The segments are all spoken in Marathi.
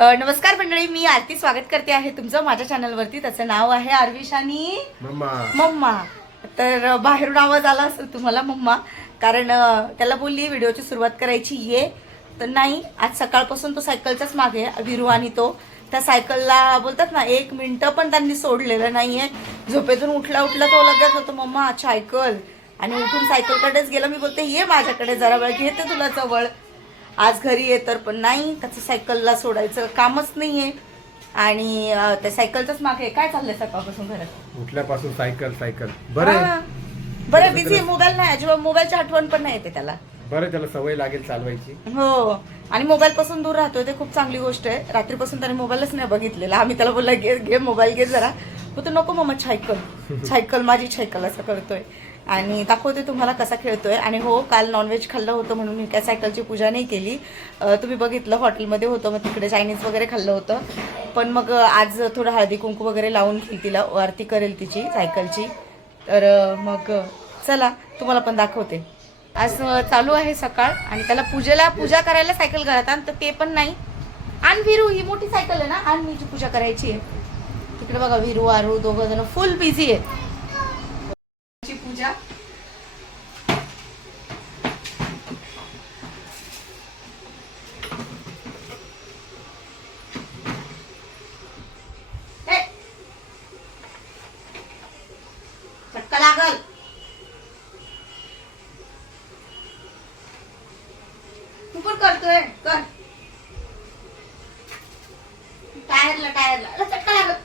नमस्कार मंडळी मी आरती स्वागत करते आहे तुमचं माझ्या चॅनलवरती. त्याचं नाव आहे आरविश आणि मम्मा. मम्मा. तर बाहेरून आवाज आला असेल तुम्हाला मम्मा. कारण त्याला बोलली व्हिडिओची सुरुवात करायची ये. तर नाही आज सकाळपासून तो सायकलच्याच मागे आहे, विरू आणि तो. त्या सायकलला बोलतात ना एक मिनिटं पण त्यांनी सोडलेलं नाहीये. झोपेतून उठला उठला तो लगेच होतो मम्मा सायकल. आणि उठून सायकलकडेच गेला. मी बोलते ये माझ्याकडे जरा वेळ घेते तुला जवळ. आज घरी ये तर पण नाही त्याचं सायकलला सोडायचं कामच नाहीये. आणि अ, त्या सायकलच्याच मागे आहे. काय चाललंय सकाळपासून घरात? उठल्यापासून सायकल सायकल. बरं हा. आहे. बरं बिझी मोबाईल नाही अजिबात मोबाईलची आठवण पण नाही येते त्याला. बरं त्याला सवय लागेल चालवायची. हो. आणि मोबाईल पासून दूर राहतोय ते खूप चांगली गोष्ट आहे. रात्रीपासून त्याने मोबाईलच नाही बघितलेला. आम्ही त्याला बोलला घे घे मोबाईल घे जरा. तो नको मम्मा सायकल. सायकल माझी सायकल असं करतोय. आणि दाखवते तुम्हाला कसा खेळतोय. आणि हो काल नॉनव्हेज खाल्लं होतं म्हणून मी काय सायकलची पूजा नाही केली. तुम्ही बघितलं हॉटेलमध्ये होतं मग तिकडे चायनीज वगैरे खाल्लं होतं. पण मग आज थोडं हळदी कुंकू वगैरे लावून घेईल तिला आरती करेल तिची सायकलची. तर मग चला तुम्हाला पण दाखवते. आज चालू आहे सकाळ आणि त्याला पूजेला पूजा करायला सायकल घरात आण तर ते पण नाही. आण विरू ही मोठी सायकल आहे ना. आण मीची पूजा करायची आहे. तिकडे बघा विरू आरू दोघं जण फुल बिझी आहे पूजा ए! चटका लागल. तू पण करतोय कर. टायरला टायरला. अरे चटका लागल.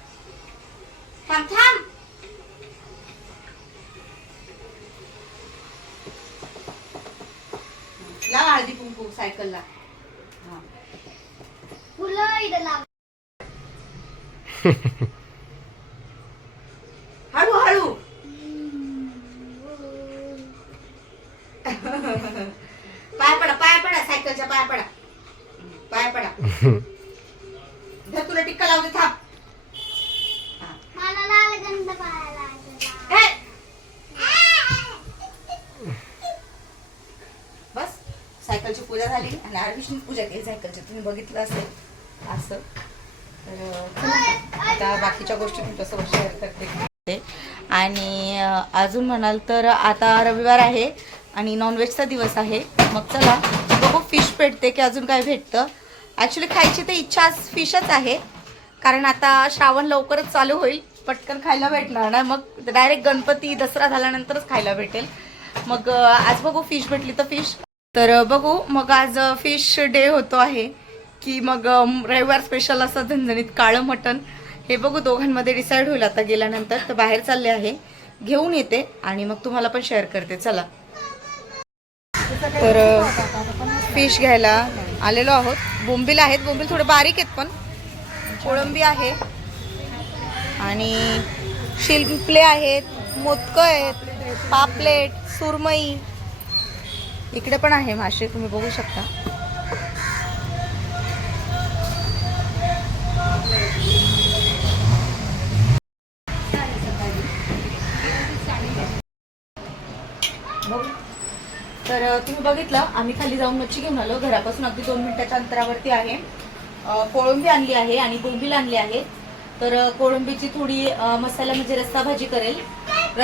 कुंकू सायकलला हा. सायकलची पूजा झाली आणि आरविष्णू पूजा केली सायकलची. तुम्ही बघितलं असेल असं. तर आता बाकीच्या गोष्टी तुमच्यासोबत शेअर करते. आणि अजून म्हणाल तर आता रविवार आहे आणि नॉनव्हेजचा दिवस आहे. मग चला बघू फिश भेटते की अजून काय भेटतं. ॲक्च्युली खायची तर इच्छा फिशच आहे. कारण आता श्रावण लवकरच चालू होईल. पटकन खायला भेटणार ना मग डायरेक्ट गणपती दसरा झाल्यानंतरच खायला भेटेल. मग आज बघू फिश भेटली तर फिश तर बघू मग आज फिश डे होतो आहे की मग रविवार स्पेशल असं झणझणीत काळं मटण. हे बघू दोघांमध्ये डिसाईड होईल आता गेल्यानंतर. तर बाहेर चालले आहे. घेऊन येते आणि मग तुम्हाला पण शेअर करते. चला. तर फिश घ्यायला आलेलो आहोत. बोंबील आहेत. बोंबील थोडे बारीक आहेत पण. कोळंबी आहे. आणि शिल्पले आहेत मोदकं आहेत पापलेट सुरमई. इकडे पण आहे मासे तुम्ही बघू शकता. तर तुम्ही बघितलं आम्ही खाली जाऊन मच्छी घेऊन आलो. घरापासून अगदी दोन मिनिटाच्या अंतरावरती आहे. कोळंबी आणली आहे आणि बोंबील आणली आहे. तर कोळंबीची थोडी मसाला म्हणजे रस्सा भाजी करेल.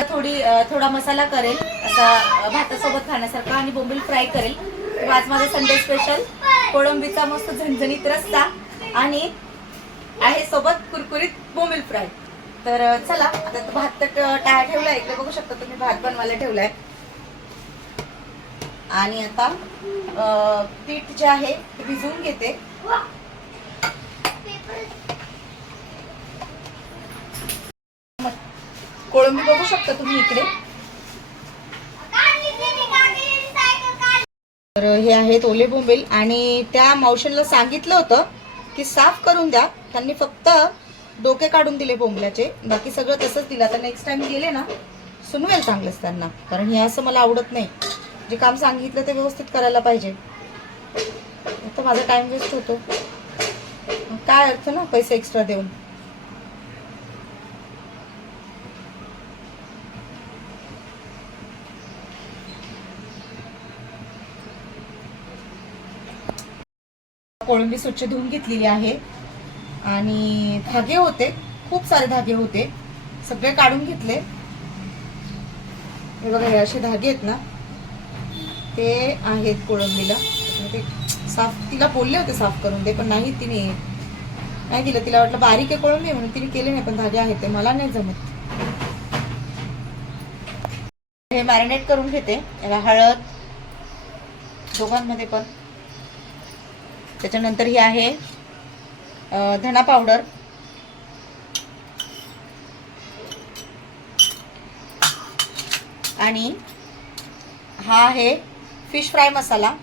थोडी थोडा मसाला करेल. असा भातासोबत खाण्यासारखा आणि बोंबील फ्राय करेल. आज माझा संडे स्पेशल कोळंबीचा मस्त झणझणीत रस्ता आणि आहे सोबत कुरकुरीत बोंबील फ्राय. तर चला आता भात तर टाळा ठेवलाय. इकडे बघू शकता तुम्ही भात बनवायला ठेवलाय. आणि आता पीठ जे आहे ते भिजवून घेते. कोळंबी बघू शकता तुम्ही इकडे काढली तिने, काढली, सायकल काढली. तर हे आहेत ओले बोंबील. आणि त्या मावशीला सांगितलं होतं की साफ करून द्या. त्यांनी फक्त डोके काढून दिले बोंबल्याचे. बाकी सगळं तसंच दिलं. आता नेक्स्ट टाइम गेले ना सुनवेल चांगलंच त्यांना. कारण हे असं मला आवडत नाही. जे काम सांगितलं ते व्यवस्थित करायला पाहिजे. आता माझा टाइम वेस्ट होतो. काय अर्थ ना पैसे एक्स्ट्रा देऊन? कोळंबी स्वच्छ धुवून घेतलेली आहे. आणि धागे होते खूप सारे धागे होते. सगळे काढून घेतले. हे बघा हे असे धागे आहेत ना. ते आहेत कोळंबीला. ते साफ तिला बोलले होते साफ करून दे पण नाही तिने नाही दिलं. तिला वाटलं बारीक आहे कोळंबी म्हणून तिने केले नाही पण धागे आहेत ते. मला नाही जमत. हे मॅरिनेट करून घेते. याला हळद दोघांमध्ये पण. त्याच्यानंतर ही आहे धना पावडर आणि हा आहे फिश फ्राय मसाला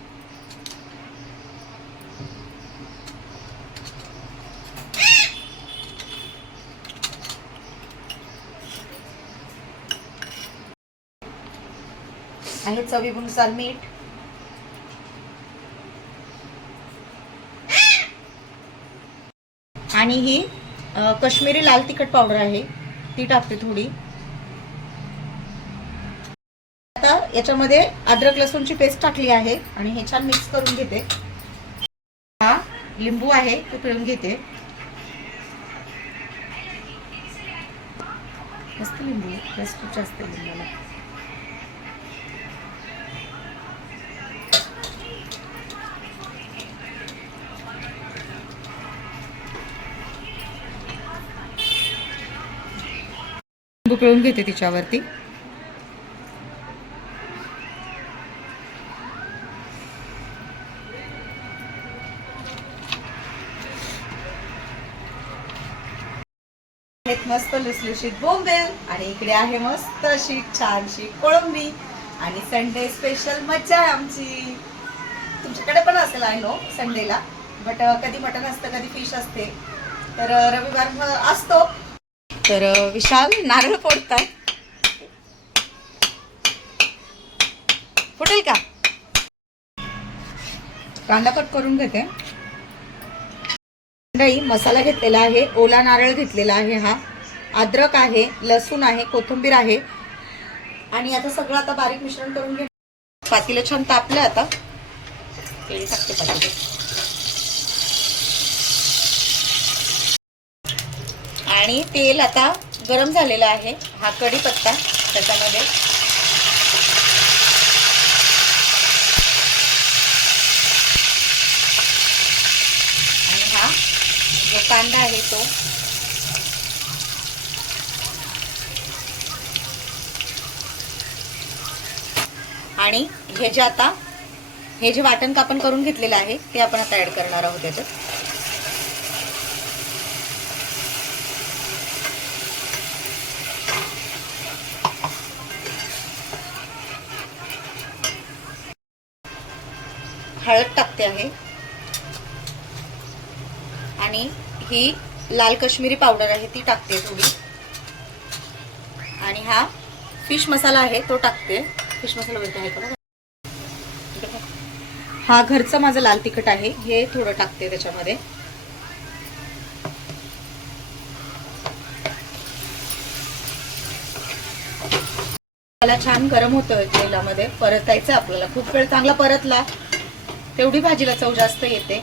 आहे चवीनुसार मीठ. आणि ही कश्मीरी लाल तिखट पावडर आहे. ती टाकते थोडी. आता याच्यामध्ये अद्रक लसूणची पेस्ट टाकली आहे आणि हे छान मिक्स करून घेते. हा लिंबू आहे तो पिळून घेते. मस्त लिंबू जास्त खूप जास्त आहे. उकळून घेते तिच्यावरती. मस्त लुसलुशीत बोंबेल आणि इकडे आहे मस्त अशी छानशी कोळंबी. आणि संडे स्पेशल मज्जा आहे आमची. तुमच्याकडे पण असेल आय नो संडेला बट कधी मटन असतं कधी फिश असते. तर रविवार असतो. तर विशाल नारळ फोडताय. फुटेल का? कांदा कट करून घेते. मंडळी मसाला घेतलेला आहे ओला नारळ घेतलेला आहे हा. अद्रक आहे लसूण आहे कोथिंबीर आहे. आणि आता सगळं आता बारीक मिश्रण करून घे पातीला छान तापलं आता. टाकते पातीला. आणि तेल आता गरम झालेलं आहे. हा कढीपत्ता त्याच्यामध्ये. आणि हा जो कांदा आहे तो. आणि हे जे आता हे जे वाटण कापण करून घेतलेलं आहे ते आपण आता ॲड करणार आहोत त्याच्यात. हळद टाकते आहे. आणि ही लाल कश्मीरी पावडर आहे ती टाकते थोडी. आणि हा फिश मसाला आहे तो टाकते. फिश मसाला वगैरे आहे का हा घरचं माझं लाल तिखट आहे हे थोडं टाकते त्याच्यामध्ये. मला छान गरम होतं तेलामध्ये परतायचं आपल्याला. खूप वेळ चांगला परतला. तेवढी भाजीला चव जास्त येते.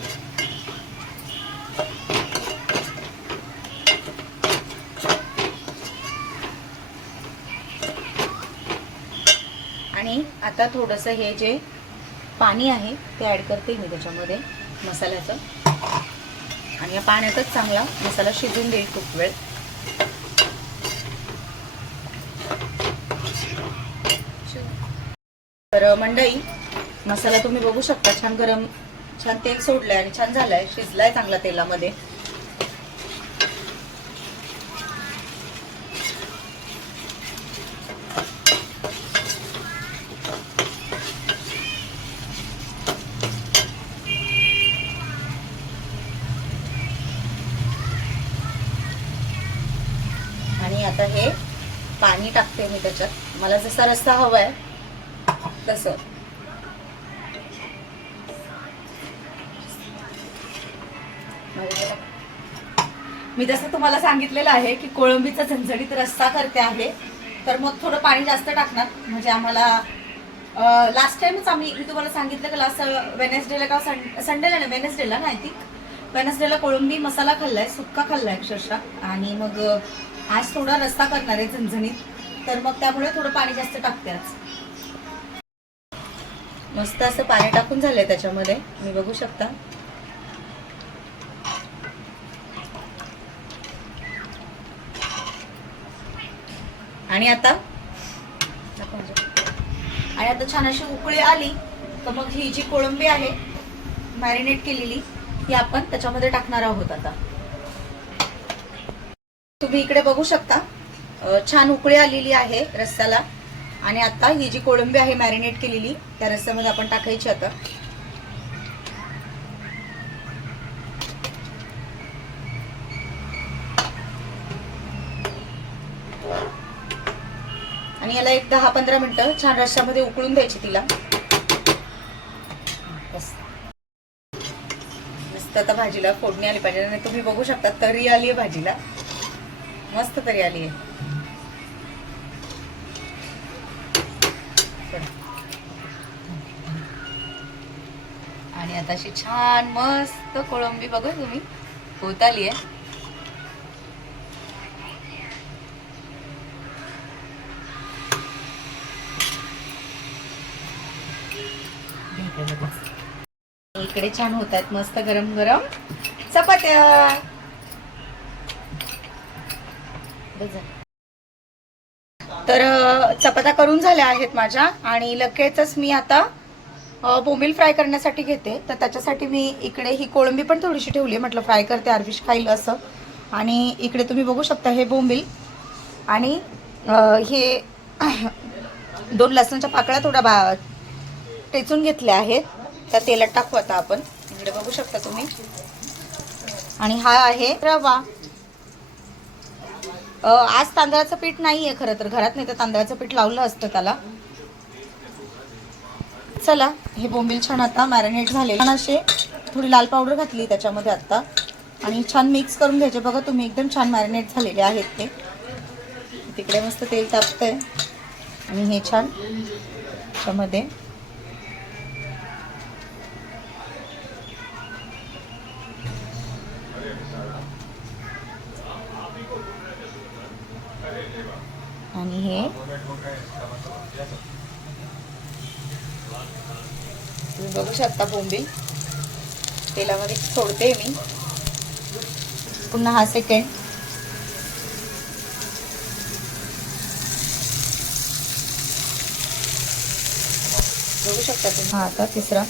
आणि आता थोडंसं हे जे पाणी आहे ते ॲड करते मी त्याच्यामध्ये मसाल्याचं. आणि या पाण्यातच चांगला मसाला शिजून देईल खूप वेळ. तर मंडई मसाला तुम्ही बघू शकता. छान गरम छान तेल सोडलंय आणि छान झालंय. शिजलाय चांगला तेलामध्ये. आणि आता हे पाणी टाकते मी त्याच्यात. मला जसा रस्सा हवाय तसं. मी जसं तुम्हाला सांगितलेलं आहे की कोळंबीचा झणझणीत रस्सा करते आहे. तर मग थोडं पाणी जास्त टाकणार. म्हणजे आम्हाला लास्ट टाइमच आम्ही मी तुम्हाला सांगितलं की लास्ट वेनेसडेला का संडेला नाही वेनेसडेला ना आय थिंक वेनेसडेला कोळंबी मसाला खाल्लाय सुक्का खाल्लाय अक्षरशः. आणि मग आज थोडा रस्ता करणार आहे झणझणीत. तर मग त्यामुळे थोडं पाणी जास्त टाकते आज. मस्त असं पाणी टाकून झालंय त्याच्यामध्ये. मी बघू शकता. आणि आता? म्हणजे. आणि आता छान अशी उकळी आली तर मग ही जी कोळंबी आहे मॅरिनेट केलेली ही आपण त्याच्यामध्ये टाकणार आहोत आता. तुम्ही इकडे बघू शकता छान उकळी आलेली आहे रस्त्याला आणि आता ही जी कोळंबी आहे मॅरिनेट केलेली त्या रस्त्यामध्ये आपण टाकायची आता. एक दहा पंधरा मिनिटं छान रश्श्यामध्ये उकळून द्यायची तिला. मस्त आता भाजीला फोडणी आली पाहिजे. आणि तुम्ही बघू शकता तरी आली आहे भाजीला. मस्त तरी आली आहे. आणि आता अशी छान मस्त कोळंबी बघा तुम्ही. होत आली आहे. इकडे छान होत आहेत मस्त गरम गरम. चपात्या. तर चपात्या करून झाल्या आहेत माझ्या आणि लगेचच मी आता बोंबील फ्राय करण्यासाठी घेते. तर त्याच्यासाठी मी इकडे ही कोळंबी पण थोडीशी ठेवली म्हटलं फ्राय करते आरविश खाईल असं. आणि इकडे तुम्ही बघू शकता हे बोंबील. आणि हे दोन लसणाच्या पाकळ्या थोड्या बा टेचून घेतले आहेत. त्या तेलात टाकू आता आपण. इकडे बघू शकता तुम्ही. आणि हा आहे रवा. आज तांदळाचं पीठ नाही आहे खरं तर. घरात नाही तर तांदळाचं पीठ लावलं असतं त्याला. चला हे बोंबील छान आता मॅरिनेट झाले छान असे थोडी लाल पावडर घातली त्याच्यामध्ये आत्ता आणि छान मिक्स करून घ्यायचे. बघा तुम्ही एकदम छान मॅरिनेट झालेले आहेत ते. तिकडे मस्त तेल तापतंय. आणि हे छान. त्याच्यामध्ये हे तुम्ही बघू शकता बोंबील. तेलामध्ये सोडते मी. पुन्हा हा सेकंड बघू शकता तुम्ही. हा आता तिसरा.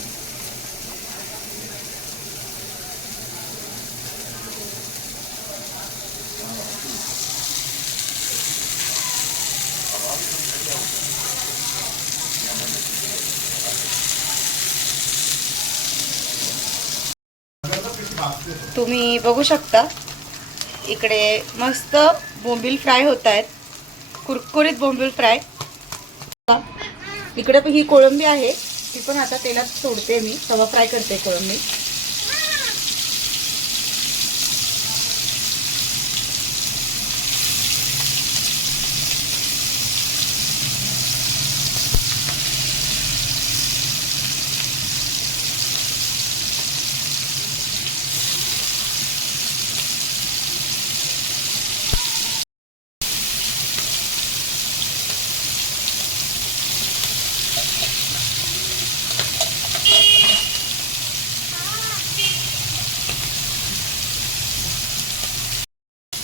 तुम्ही बघू शकता. इकडे मस्त बोंबील फ्राय होत आहेत कुरकुरीत बोंबील फ्राय. इकडे पण ही कोळंबी आहे. ती पण आता तेलात सोडते मी. तवा फ्राय करते कोळंबी.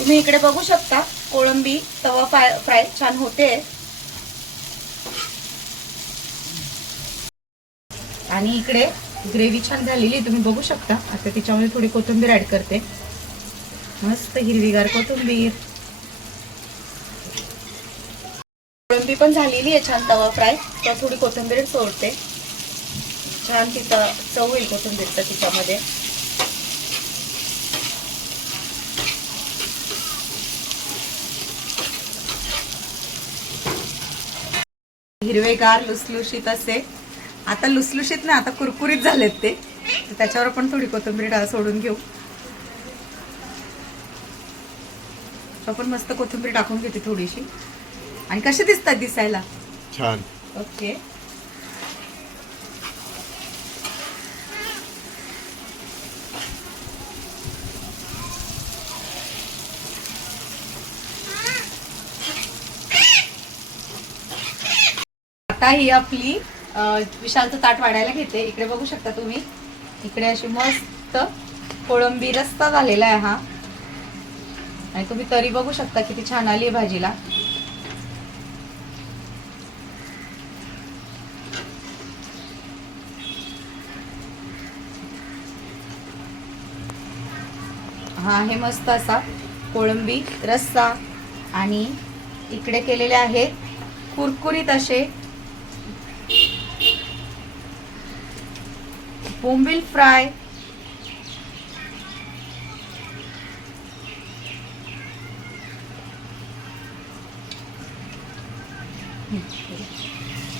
तुम्ही इकडे बघू शकता कोळंबी तवा फ्राय फ्राय छान होते. आणि इकडे ग्रेव्ही छान झालेली आहे, तुम्ही बघू शकता. आता तिच्यामध्ये थोडी कोथिंबीर ऍड करते. मस्त हिरवीगार कोथिंबीर. कोळंबी पण झालेली आहे छान तवा फ्राय. तर थोडी कोथिंबीर सोडते. छान तिथं चव येईल कोथिंबीरचा तिच्यामध्ये. हिरवेगार लुसलुशीत असे. आता लुसलुशीत नाही आता कुरकुरीत झालेत ते. त्याच्यावर पण थोडी कोथिंबीर डाळ सोडून घेऊ. आपण मस्त कोथिंबीर टाकून घेते थोडीशी. आणि कसे दिसतात दिसायला? छान. ओके. आता ही आपली विशालचं ताट वाढायला घेते. इकडे बघू शकता तुम्ही. इकडे अशी मस्त कोळंबी रस्ता झालेला आहे हा. आणि तुम्ही तरी बघू शकता किती छान आली आहे भाजीला. हा हे मस्त असा कोळंबी रस्सा. आणि इकडे केलेले आहेत कुरकुरीत असे बोंबील फ्राय.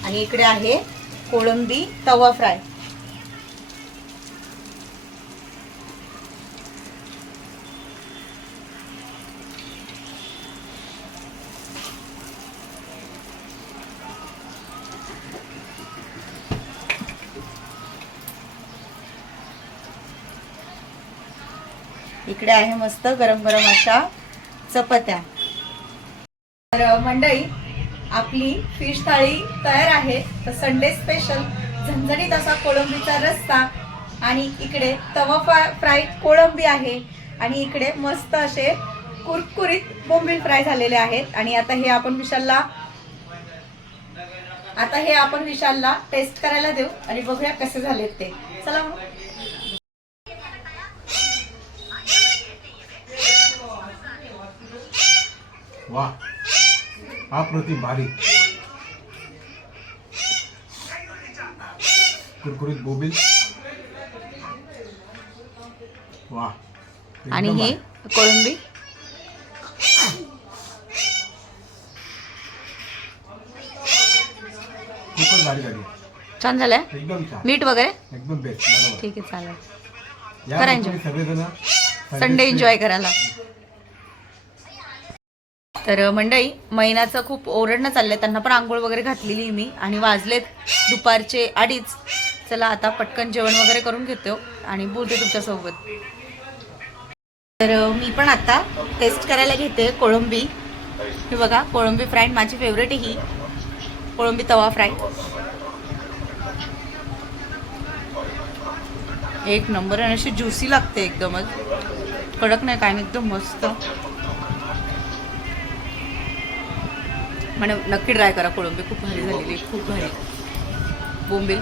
आणि इकडे आहे कोळंबी तवा फ्राय. इकडे आहे मस्त गरम गरम अशा चपात्या. तर मंडई आपली फिश थाळी तयार आहे. तर संडे स्पेशल झणझणीत असा कोळंबीचा रस्ता आणि इकडे तवा फ्राय फ्राय कोळंबी आहे. आणि इकडे मस्त असे कुरकुरीत बोंबील फ्राय झालेले आहेत. आणि आता हे आपण विशालला आता हे आपण विशालला टेस्ट करायला देऊ आणि बघूया कसे झालेत ते. चला वा. अप्रतिम भारी. कुरकुरीत बोबील. वा. आणि ही. कोळंबी? खूपच भारी झाली. छान झालंय? एकदम छान. मीठ वगैरे? एकदम बेस्ट बरोबर. ठीक आहे चालेल. करा enjoy. सगळेजण संडे एन्जॉय करायला. तर मंडई महिन्याचं खूप ओरडणं चाललंय. त्यांना पण आंघोळ वगैरे घातलेली आहे मी आणि वाजलेत दुपारचे अडीच. चला आता पटकन जेवण वगैरे करून घेतो आणि बोलते तुमच्यासोबत. तर मी पण आता टेस्ट करायला घेते कोळंबी. हे बघा कोळंबी फ्राय माझी फेवरेट ही. कोळंबी तवा फ्राय. एक नंबर आणि अशी ज्युसी लागते एकदमच. कडक नाही काय नाही एकदम मस्त. म्हणे नक्की ट्राय करा कोळंबी. खूप भारी झालेली खूप भारी. बोंबील.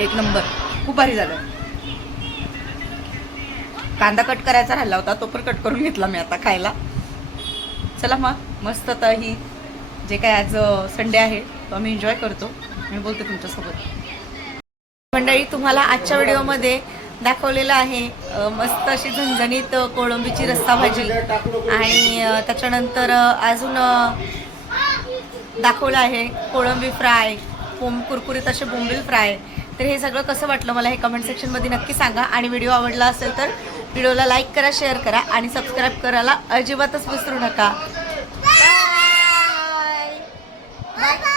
एक नंबर. खूप भारी झालं. कांदा कट करायचा राहिला होता तो पण कट करून घेतला मी आता खायला. चला मग. मस्त आता ही जे काय आज संडे आहे तो आम्ही एन्जॉय करतो मी बोलते तुमच्यासोबत. मंडळी तुम्हाला आजच्या व्हिडिओमध्ये दाखवलेलं आहे मस्त अशी झणझणीत कोळंबीची रस्सा भाजी. आणि त्याच्यानंतर अजून दाखवलं आहे कोळंबी फ्राय बोंब कुरकुरीत असे बोंबील फ्राय. तर हे सगळं कसं वाटलं मला हे कमेंट सेक्शनमध्ये नक्की सांगा. आणि व्हिडिओ आवडला असेल तर व्हिडिओला लाईक करा शेअर करा आणि सबस्क्राईब करायला अजिबातच विसरू नका. Bye.